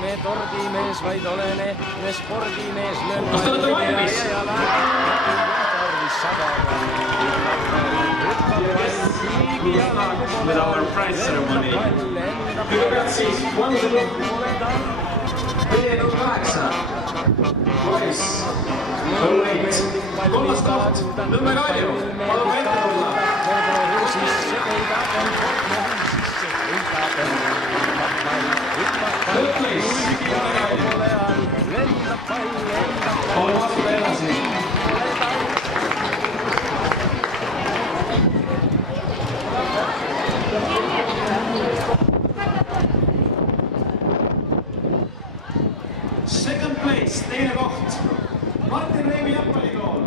me tordimees, vaid olen ehtne spordimees. Kas te olete valmis? With our prize ceremony. Kõigepealt siis vanusegrupp 4-8. Poiss, kolleegid, kolmas koht, Nõmme Kalju, palun ette tulla. Lõpplis, Nõmme Kalju. Palun vastuda edasi. Second place, teine koht, Martin Reimi jalgpallikool.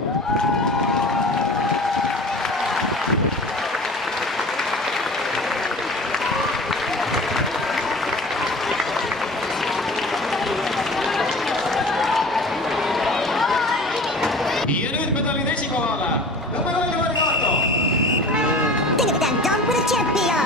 Ja nüüd medalid esikohale. Nõmme Kalju Varigato. Think of that dunk with a champion.